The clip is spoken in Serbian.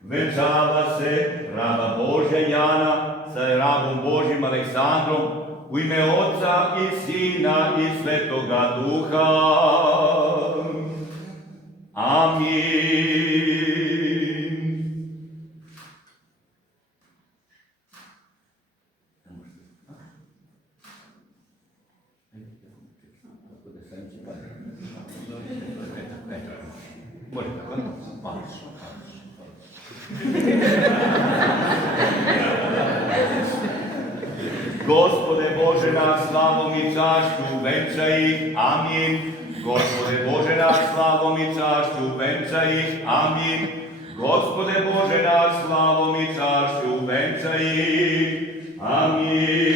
Venčava se raba Božja Jana sa rabom Božjim Aleksandrom u ime Otca i Sina i Svetoga Duha. Amin. Gospode Bože naš, slavom i čašću venčaj ih, amin. Gospode Bože naš, slavom i čašću venčaj ih, amin. Gospode Bože naš, slavom i čašću venčaj ih, amin.